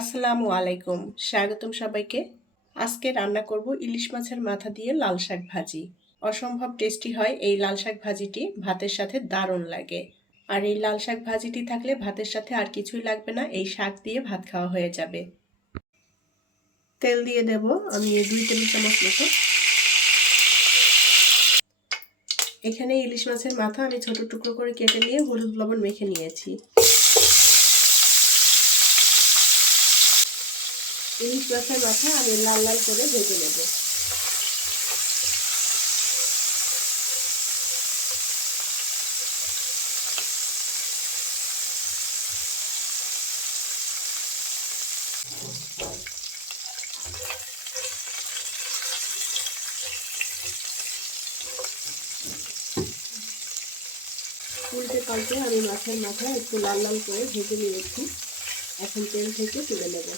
আসসালামু আলাইকুম। স্বাগতম সবাইকে। আজকে রান্না করব ইলিশ মাছের মাথা দিয়ে লাল শাক ভাজি। অসম্ভব টেস্টি হয় এই লাল শাক ভাজিটি, ভাতের সাথে দারুণ লাগে। আর এই লাল শাক ভাজিটি থাকলে ভাতের সাথে আর কিছুই লাগবে না, এই শাক দিয়ে ভাত খাওয়া হয়ে যাবে। তেল দিয়ে দেব আমি দুই টেবিল চামচ মতো। এখানে ইলিশ মাছের মাথা আমি ছোট টুকরো করে কেটে নিয়ে হলুদ লবণ মেখে নিয়েছি। ইলিশ মাছের মাথা আমি লাল লাল করে ভেজে নেব। উল্টে পাল্টে আমি মাছের মাথা একটু লাল লাল করে ভেজে নিয়েছি। এখন তেল থেকে তুলে নেব।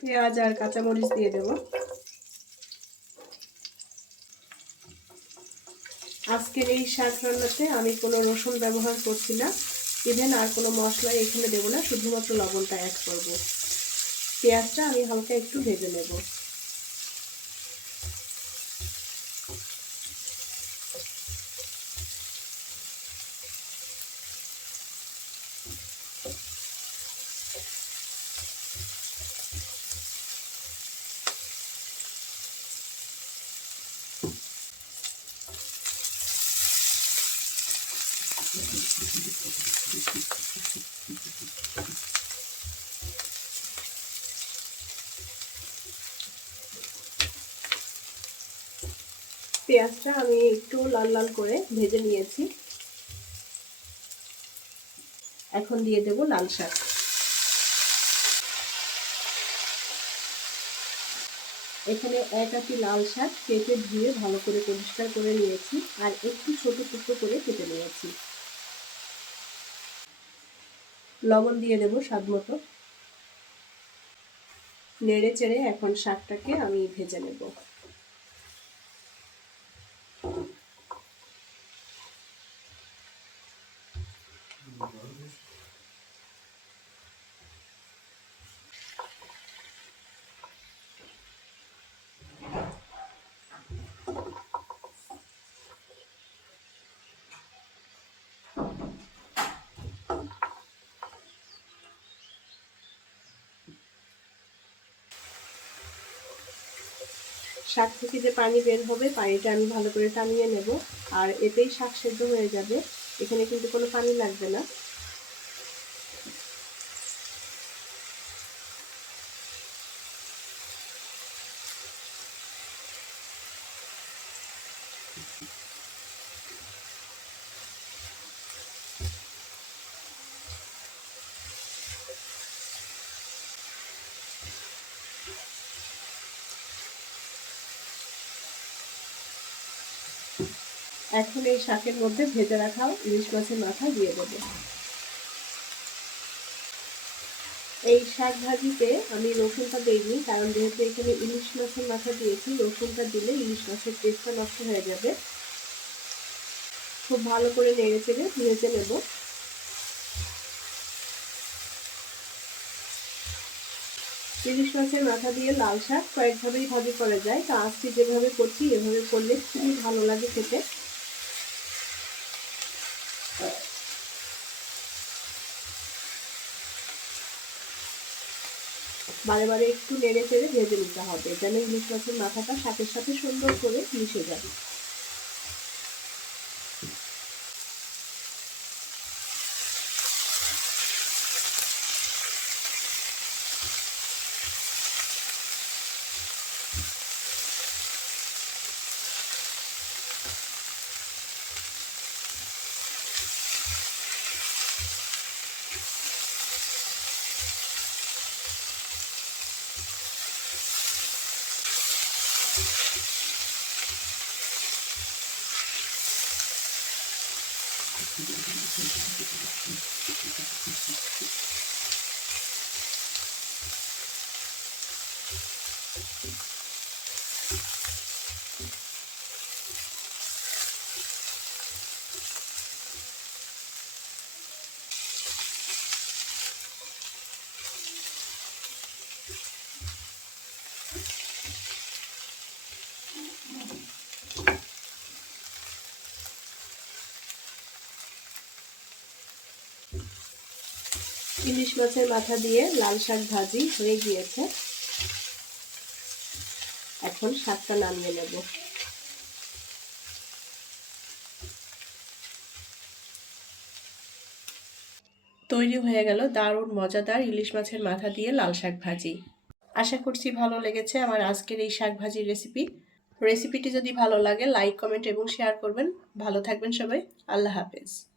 পেঁয়াজ আর কাঁচামরিচ দিয়ে দেব। আজকের এই শাক রান্নাতে আমি কোনো রসুন ব্যবহার করছি না। ইভেন আর কোনো মশলা এখানে দেবো না, শুধুমাত্র লবণটা অ্যাড করব। পেঁয়াজটা আমি হালকা একটু ভেজে নেব। পেঁয়াজটা আমি একটু লাল লাল করে ভেজে নিয়েছি। এখন দিয়ে দেব লাল শাক। এখানে এক আটি লাল শাক কেটে ধুয়ে ভালো করে পরিষ্কার করে নিয়েছি আর একটু ছোট টুকরো করে কেটে নিয়েছি। লবণ দিয়ে দেব স্বাদ মতো। নেড়ে চেড়ে এখন শাকটাকে আমি ভেজে নেব। শাক থেকে যে পানি বের হবে, পানিটা আমি ভালো করে টানিয়ে নেব। আর এতেই শাক সেদ্ধ হয়ে যাবে। এখানে কিন্তু কোনো পানি লাগবে না। এখন এই শাকের মধ্যে ভেজে রাখা ইলিশ মাছের মাথা দিয়ে দেবো। এই শাক ভাজিতে আমি রসুনটা দিইনি, কারণ যেহেতু এখানে ইলিশ মাছের মাথা দিয়েছি, রসুনটা দিলে ইলিশ মাছের টেস্টটা নষ্ট হয়ে যাবে। খুব ভালো করে নেড়ে চেড়ে ভেজে নেব। ইলিশ মাছের মাথা দিয়ে লাল শাক কয়েকভাবেই ভাজি করা যায়। তা আজকে যেভাবে করছি, এভাবে করলে খুবই ভালো লাগে খেতে। বারে বারে একটু নেড়ে চেড়ে ভেজে নিতে হবে। যেন ইলিশ মাছের মাথাটা সাথে সাথে সুন্দর করে মিশে যায়। ইলিশ মাছের মাথা দিয়ে লাল শাক ভাজি হয়ে গিয়েছে। এখন শাকটা নামিয়ে নেব। তৈরি হয়ে গেল দারুণ, মজাদার ইলিশ মাছের মাথা দিয়ে লাল শাক ভাজি। আশা করছি ভালো লেগেছে আমার আজকের এই শাক ভাজির রেসিপি। রেসিপিটি যদি ভালো লাগে, লাইক, কমেন্ট এবং শেয়ার করবেন। ভালো থাকবেন সবাই। আল্লাহ হাফেজ।